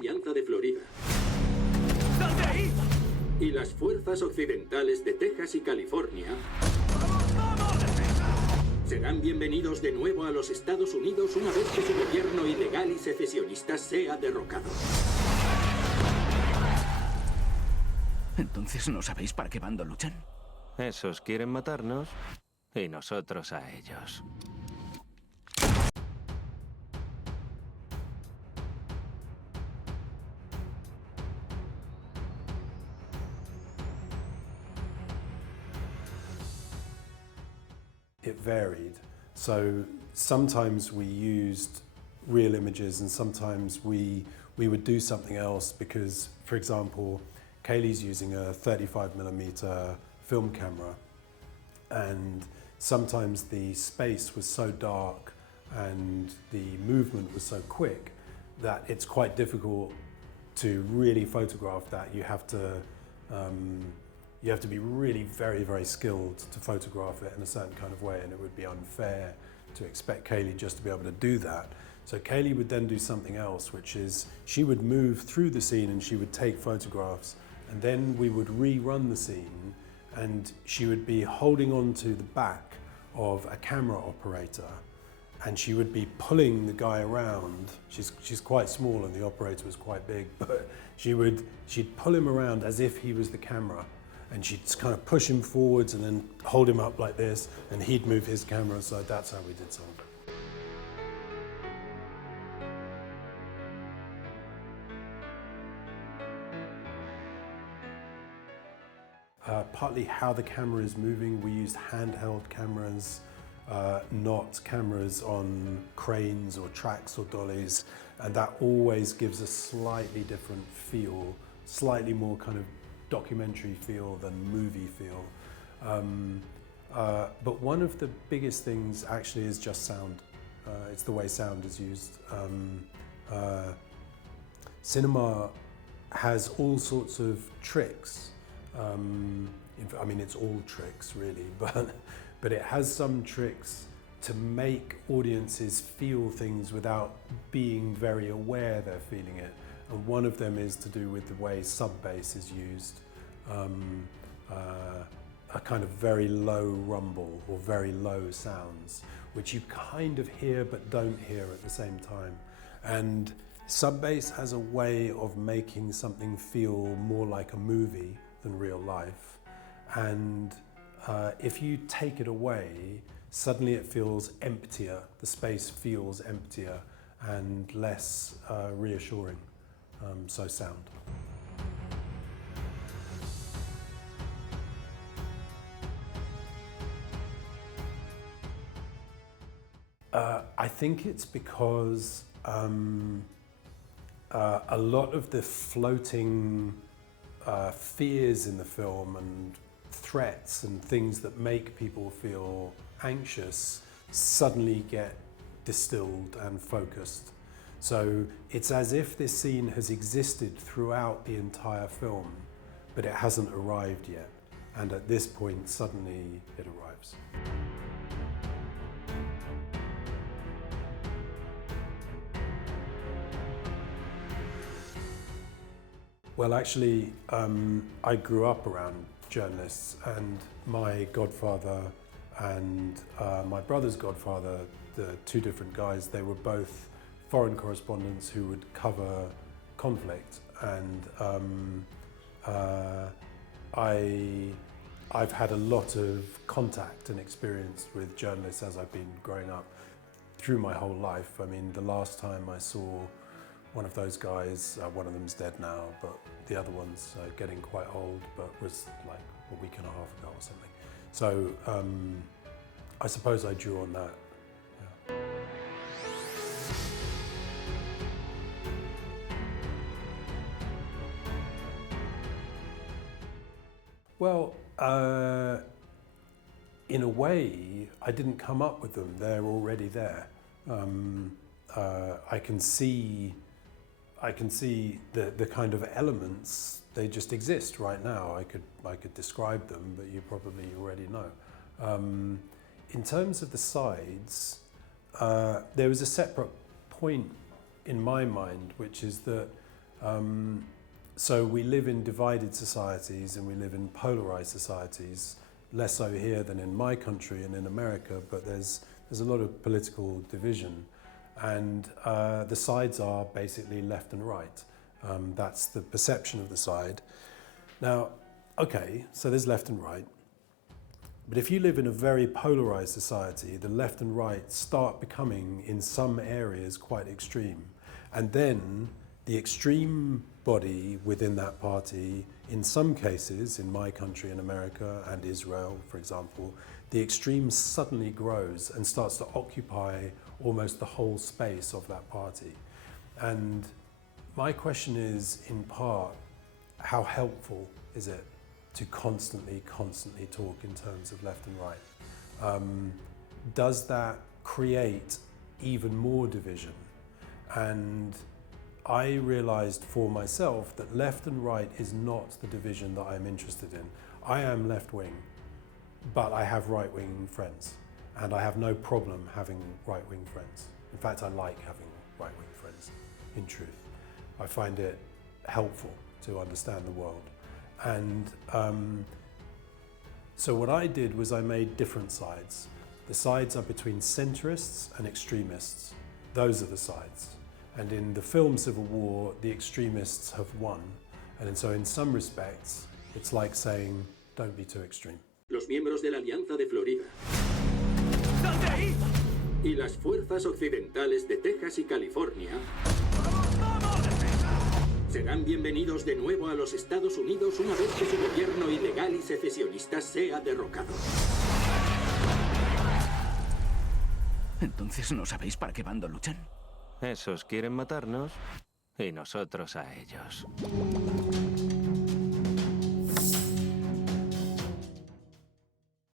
Alianza de Florida ¡Sal de ahí! y las fuerzas occidentales de Texas y California serán bienvenidos de nuevo a los Estados Unidos una vez que su gobierno ilegal y secesionista sea derrocado. ¿Entonces no sabéis para qué bando luchan? Esos quieren matarnos y nosotros a ellos. It varied. So sometimes we used real images and sometimes we would do something else because, for example, Kaylee's using a 35mm film camera and sometimes the space was so dark and the movement was so quick that it's quite difficult to really photograph that. You have to be really very, very skilled to photograph it in a certain kind of way, and it would be unfair to expect Kaylee just to be able to do that. So Kaylee would then do something else, which is she would move through the scene and she would take photographs, and then we would rerun the scene and she would be holding on to the back of a camera operator and she would be pulling the guy around. She's quite small and the operator was quite big, but she'd pull him around as if he was the camera. And she'd kind of push him forwards and then hold him up like this, and he'd move his camera, so that's how we did some of it. Partly how the camera is moving. We used handheld cameras, not cameras on cranes or tracks or dollies, and that always gives a slightly different feel, slightly more kind of documentary feel than movie feel. But one of the biggest things actually is just sound. It's the way sound is used. Cinema has all sorts of tricks. I mean, it's all tricks really, but it has some tricks to make audiences feel things without being very aware they're feeling it. And one of them is to do with the way sub-bass is used, a kind of very low rumble or very low sounds, which you kind of hear but don't hear at the same time. And sub-bass has a way of making something feel more like a movie than real life. And if you take it away, suddenly it feels emptier. The space feels emptier and less reassuring. So sound. I think it's because a lot of the floating fears in the film and threats and things that make people feel anxious suddenly get distilled and focused. So it's as if this scene has existed throughout the entire film, but it hasn't arrived yet. And at this point, suddenly it arrives. Well, actually, I grew up around journalists, and my godfather and my brother's godfather, the two different guys, they were both foreign correspondents who would cover conflict, and I've had a lot of contact and experience with journalists as I've been growing up through my whole life. I mean, the last time I saw one of those guys, one of them's dead now, but the other one's getting quite old, but was like a week and a half ago or something. So I suppose I drew on that. Yeah. Well, in a way, I didn't come up with them. They're already there. I can see the kind of elements. They just exist right now. I could describe them, but you probably already know. In terms of the sides, there was a separate point in my mind, which is that So we live in divided societies and we live in polarized societies, less so here than in my country and in America, but there's a lot of political division. And the sides are basically left and right. That's the perception of the side. Now, okay, so there's left and right. But if you live in a very polarized society, the left and right start becoming, in some areas, quite extreme. And then the extreme body within that party, in some cases, in my country, in America and Israel, for example, the extreme suddenly grows and starts to occupy almost the whole space of that party. And my question is, in part, how helpful is it to constantly talk in terms of left and right? Does that create even more division? And I realized for myself that left and right is not the division that I'm interested in. I am left-wing, but I have right-wing friends, and I have no problem having right-wing friends. In fact, I like having right-wing friends, in truth. I find it helpful to understand the world. And so what I did was I made different sides. The sides are between centrists and extremists. Those are the sides. And in the film Civil War, the extremists have won. And so in some respects, it's like saying, don't be too extreme. Los miembros de la Alianza de Florida ¡Sal de ahí! y las fuerzas occidentales de Texas y California ¡Vamos! serán bienvenidos de nuevo a los Estados Unidos una vez que su gobierno ilegal y secesionista sea derrocado. ¿Entonces no sabéis para qué bando luchan? Esos quieren matarnos y nosotros a ellos.